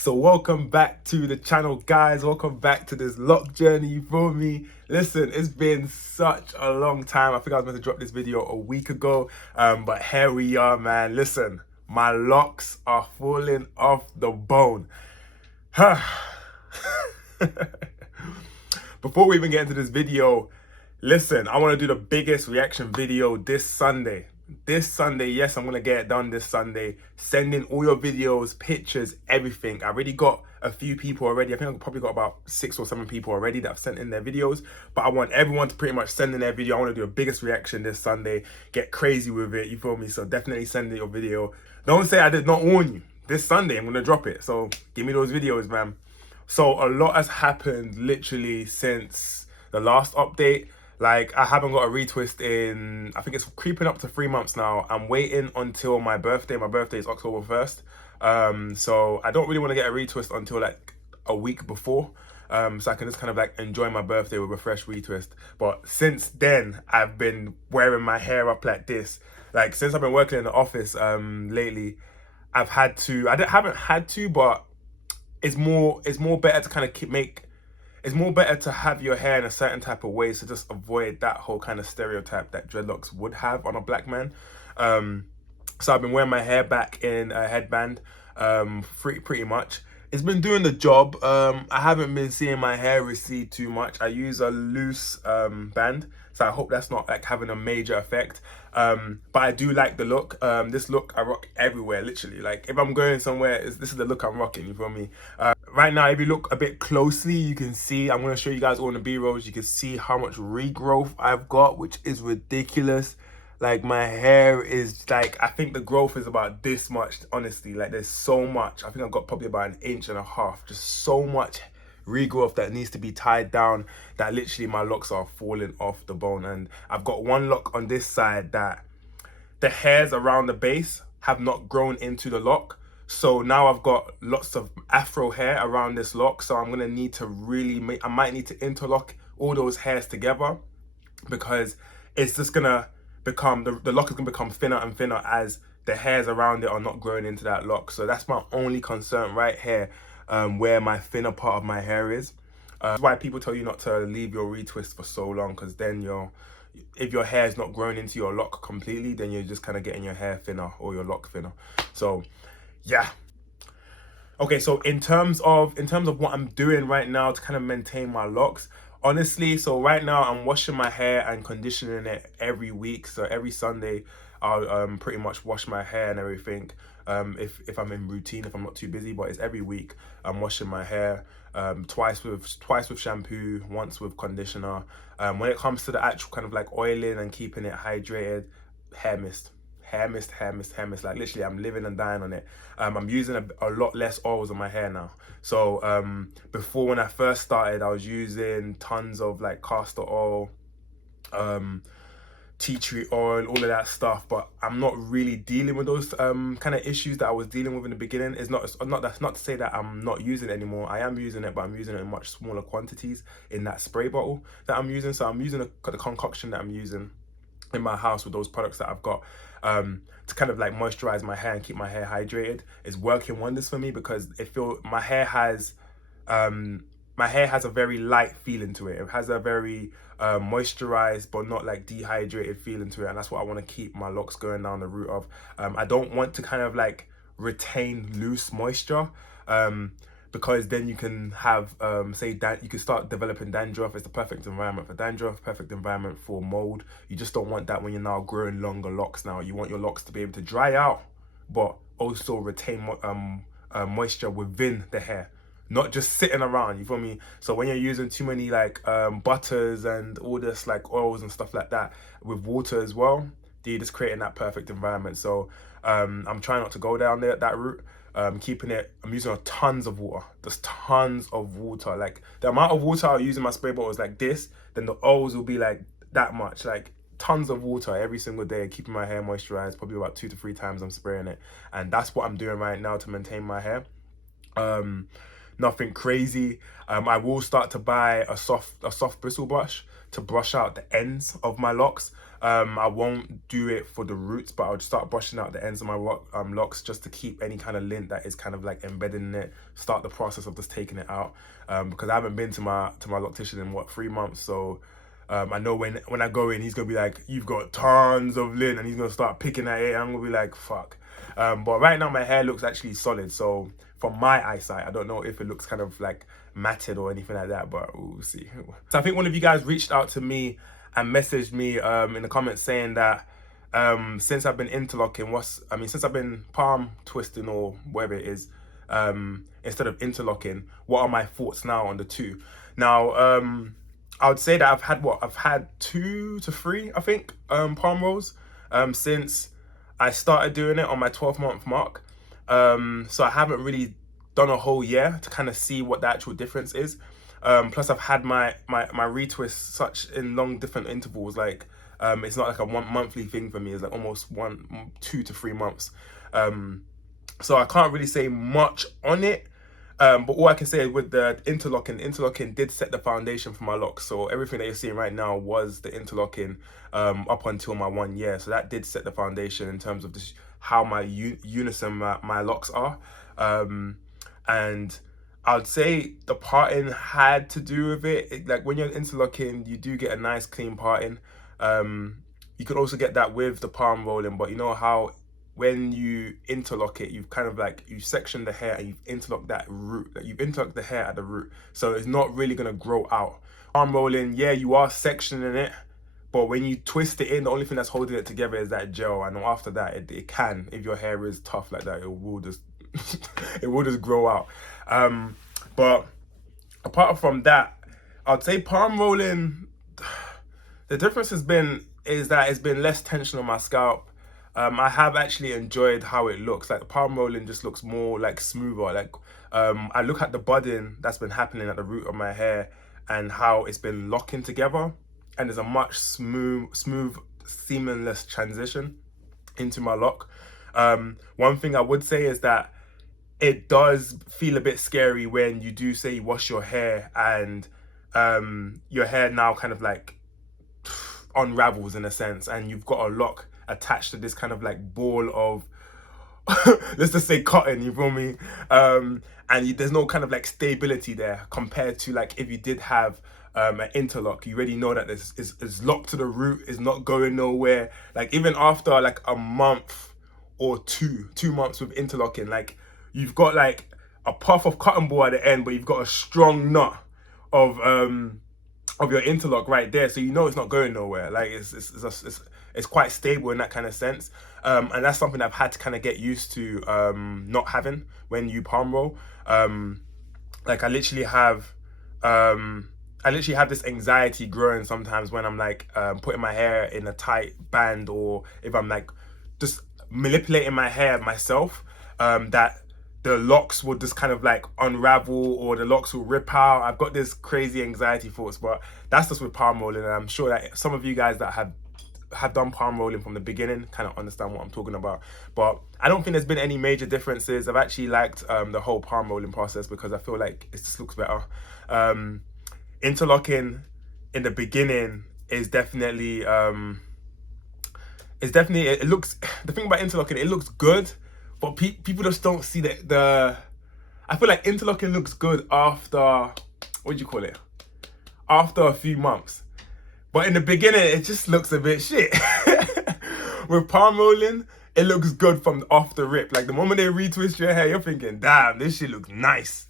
So welcome back to the channel, guys. Welcome back to this lock journey, you feel me? Listen, it's been such a long time. I think I was meant to drop this video a week ago, but here we are, man. Listen, my locks are falling off the bone. Before we even get into this video, listen, I want to do the biggest reaction video this Sunday. Yes, I'm going to get it done this Sunday. Send in all your videos, pictures, everything. I already got a few people already. I think I've probably got about 6 or 7 people already that have sent in their videos. But I want everyone to pretty much send in their video. I want to do a biggest reaction this Sunday. Get crazy with it, you feel me? So definitely send in your video. Don't say I did not warn you. This Sunday, I'm going to drop it. So give me those videos, man. So a lot has happened literally since the last update. Like, I haven't got a retwist in, I think it's creeping up to 3 months now. I'm waiting until my birthday. My birthday is October 1st. So I don't really want to get a retwist until like a week before. So I can just kind of like enjoy my birthday with a fresh retwist. But since then, I've been wearing my hair up like this. Like, since I've been working in the office lately, I've had to, haven't had to, but it's more better to kind of it's more better to have your hair in a certain type of way, so just avoid that whole kind of stereotype that dreadlocks would have on a black man. So I've been wearing my hair back in a headband, pretty much. It's been doing the job. I haven't been seeing my hair recede too much. I use a loose band, so I hope that's not like having a major effect. But I do like the look. This look I rock everywhere, literally. Like, if I'm going somewhere, this is the look I'm rocking, you feel me? Right now, if you look a bit closely, you can see, I'm going to show you guys all in the B-rolls, you can see how much regrowth I've got, which is ridiculous. Like, my hair is like, I think the growth is about this much, honestly. Like, there's so much. I think I've got probably about 1.5 inches. Just so much regrowth that needs to be tied down that literally my locks are falling off the bone. And I've got one lock on this side that the hairs around the base have not grown into the lock. So now I've got lots of afro hair around this lock. So I'm going to need to I might need to interlock all those hairs together, because it's just going to become, the lock is going to become thinner and thinner as the hairs around it are not growing into that lock. So that's my only concern right here, where my thinner part of my hair is. That's why people tell you not to leave your retwist for so long, because then if your hair is not growing into your lock completely, then you're just kind of getting your hair thinner or your lock thinner. So yeah. Okay, so in terms of what I'm doing right now to kind of maintain my locks, honestly, so right now I'm washing my hair and conditioning it every week. So every Sunday I'll pretty much wash my hair and everything, if I'm in routine, if I'm not too busy. But it's every week I'm washing my hair, twice with shampoo, once with conditioner. When it comes to the actual kind of like oiling and keeping it hydrated, hair mist. Like, literally, I'm living and dying on it. I'm using a lot less oils on my hair now. So before, when I first started, I was using tons of like castor oil, tea tree oil, all of that stuff. But I'm not really dealing with those kind of issues that I was dealing with in the beginning. That's not to say that I'm not using it anymore. I am using it, but I'm using it in much smaller quantities in that spray bottle that I'm using. So I'm using the concoction that I'm using in my house with those products that I've got, to kind of like moisturize my hair and keep my hair hydrated. Is working wonders for me, because my hair has a very light feeling to it. It has a very moisturized but not like dehydrated feeling to it, and that's what I want to keep my locks going down the route of. I don't want to kind of like retain loose moisture, because then you can have, you can start developing dandruff. It's the perfect environment for dandruff, perfect environment for mold. You just don't want that when you're now growing longer locks now. You want your locks to be able to dry out, but also retain moisture within the hair, not just sitting around, you feel me? So when you're using too many like butters and all this like oils and stuff like that with water as well, you're just creating that perfect environment. So I'm trying not to go down that route. I'm using tons of water, just tons of water. Like, the amount of water I'll use in my spray bottle is like this, then the oils will be like that much, like tons of water every single day, keeping my hair moisturized. Probably about 2 to 3 times I'm spraying it, and that's what I'm doing right now to maintain my hair. Nothing crazy. I will start to buy a soft bristle brush to brush out the ends of my locks. I won't do it for the roots, but I'll just start brushing out the ends of my locks just to keep any kind of lint that is kind of like embedded in it. Start the process of just taking it out, because I haven't been to my loctician in 3 months. So I know when I go in, he's gonna be like, "You've got tons of lint," and he's gonna start picking at it. And I'm gonna be like, "Fuck." But right now my hair looks actually solid. So from my eyesight, I don't know if it looks kind of like matted or anything like that, but we'll see. So I think one of you guys reached out to me and messaged me in the comments saying that since I've been interlocking, since I've been palm twisting or whatever it is, instead of interlocking, what are my thoughts now on the two? Now, I would say that I've had 2 to 3, I think, palm rolls since I started doing it on my 12-month mark. So I haven't really done a whole year to kind of see what the actual difference is. Plus I've had my retwists such in long different intervals, like it's not like a monthly thing for me. It's like almost 2 to 3 months. So I can't really say much on it. But all I can say is with the interlocking did set the foundation for my locks. So everything that you're seeing right now was the interlocking up until my 1 year. So that did set the foundation in terms of just how my unison my locks are. And I'd say the parting had to do with it. Like when you're interlocking, you do get a nice clean parting. You could also get that with the palm rolling, but you know how when you interlock it, you've kind of like, you section the hair and you've interlocked that root, you've interlocked the hair at the root. So it's not really gonna grow out. Palm rolling, yeah, you are sectioning it, but when you twist it in, the only thing that's holding it together is that gel. And after that, it can, if your hair is tough like that, it will just, it will just grow out. But apart from that, I'd say palm rolling, the difference is that it's been less tension on my scalp. I have actually enjoyed how it looks. Like the palm rolling just looks more like smoother. Like I look at the budding that's been happening at the root of my hair and how it's been locking together, and there's a much smooth, seamless transition into my lock. One thing I would say is that it does feel a bit scary when you do say you wash your hair and your hair now kind of like unravels in a sense, and you've got a lock attached to this kind of like ball of let's just say cotton, you feel me? And there's no kind of like stability there compared to like if you did have an interlock. You already know that it's locked to the root, it's not going nowhere. Like even after like a month or 2 months with interlocking, like you've got like a puff of cotton ball at the end, but you've got a strong knot of your interlock right there, so you know it's not going nowhere. Like it's quite stable in that kind of sense, and that's something I've had to kind of get used to not having when you palm roll. Like I literally have this anxiety growing sometimes when I'm like putting my hair in a tight band, or if I'm like just manipulating my hair myself, that the locks will just kind of like unravel or the locks will rip out. I've got this crazy anxiety thoughts, but that's just with palm rolling, and I'm sure that some of you guys that have done palm rolling from the beginning kind of understand what I'm talking about. But I don't think there's been any major differences. I've actually liked the whole palm rolling process because I feel like it just looks better. Interlocking in the beginning is definitely it looks, the thing about interlocking, it looks good, but people just don't see the I feel like interlocking looks good after, what do you call it, after a few months. But in the beginning, it just looks a bit shit. With palm rolling, it looks good from off the rip. Like the moment they retwist your hair, you're thinking, damn, this shit looks nice.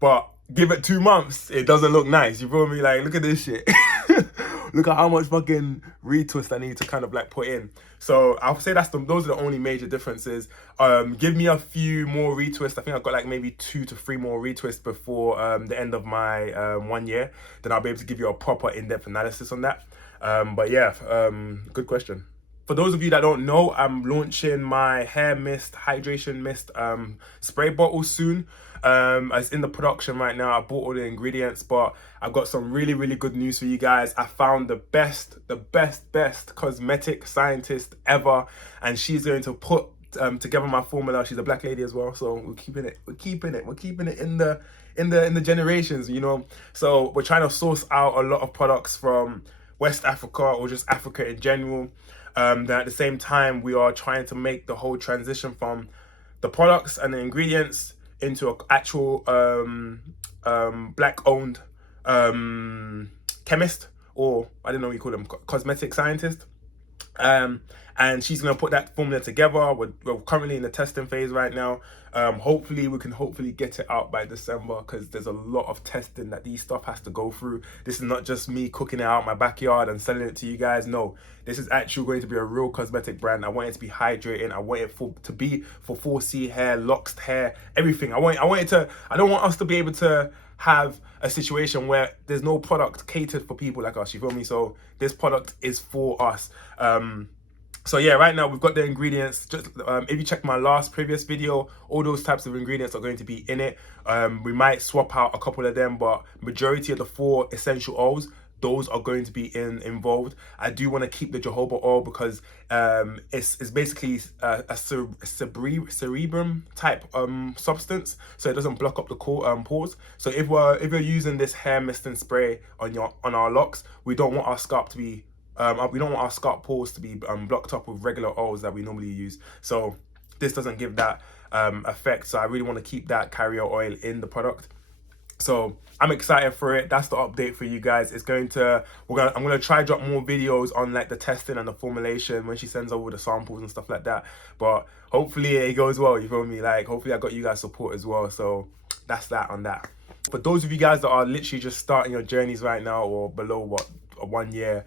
But give it 2 months, it doesn't look nice. You feel me? Like, look at this shit. Look at how much fucking retwist I need to kind of like put in. So I'll say those are the only major differences. Give me a few more retwists. I think I've got like maybe 2 to 3 more retwists before the end of my 1 year. Then I'll be able to give you a proper in-depth analysis on that. But yeah, good question. For those of you that don't know, I'm launching my hair mist, hydration mist spray bottle soon. It's in the production right now. I bought all the ingredients, but I've got some really, really good news for you guys. I found the best cosmetic scientist ever, and she's going to put together my formula. She's a black lady as well, so we're keeping it in the generations, you know. So we're trying to source out a lot of products from West Africa or just Africa in general. Then at the same time, we are trying to make the whole transition from the products and the ingredients into an actual black-owned chemist, or I don't know what you call them, cosmetic scientist. And she's gonna put that formula together. We're currently in the testing phase right now. Hopefully we can get it out by December, because there's a lot of testing that these stuff has to go through. This is not just me cooking it out in my backyard and selling it to you guys. No, this is actually going to be a real cosmetic brand. I want it to be hydrating. I want it to be for 4C hair, locs hair, everything. I don't want us to be able to have a situation where there's no product catered for people like us, you feel me? So this product is for us. So yeah, right now we've got the ingredients. Just if you check my previous video, all those types of ingredients are going to be in it. We might swap out a couple of them, but majority of the 4 essential oils, those are going to be involved. I do want to keep the jojoba oil because it's basically a cerebrum type substance, so it doesn't block up the pores. So if you're using this hair mist and spray on our locks, we don't want our scalp to be we don't want our scalp pores to be blocked up with regular oils that we normally use. So this doesn't give that effect. So I really want to keep that carrier oil in the product. So I'm excited for it. That's the update for you guys. I'm gonna try drop more videos on like the testing and the formulation when she sends over the samples and stuff like that. But hopefully it goes well, you feel me? Like, hopefully I got you guys support as well. So that's that on that. For those of you guys that are literally just starting your journeys right now, or below 1 year,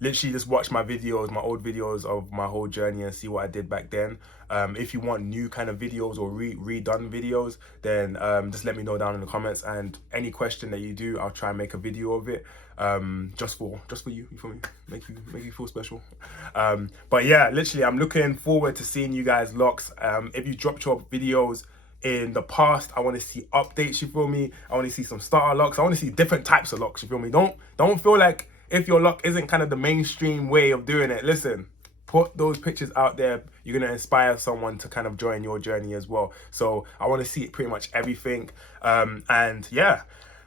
literally just watch my videos, my old videos of my whole journey, and see what I did back then. If you want new kind of videos or redone videos, then just let me know down in the comments, and any question that you do, I'll try and make a video of it, just for you feel me? Make you feel special. But yeah, literally I'm looking forward to seeing you guys locks. If you dropped your videos in the past, I want to see updates, you feel me? I want to see some starter locks. I want to see different types of locks, you feel me? Don't feel like if your lock isn't kind of the mainstream way of doing it, listen, put those pictures out there. You're going to inspire someone to kind of join your journey as well. So I want to see pretty much everything. And yeah,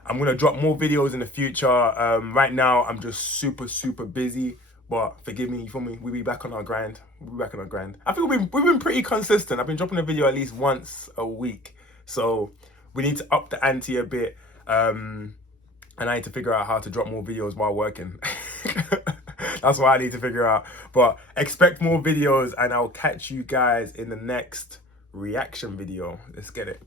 I'm going to drop more videos in the future. Right now, I'm just super busy. But forgive me, you feel me? We'll be back on our grind. I think we've been pretty consistent. I've been dropping a video at least once a week. So we need to up the ante a bit. And I need to figure out how to drop more videos while working. That's what I need to figure out. But expect more videos, and I'll catch you guys in the next reaction video. Let's get it.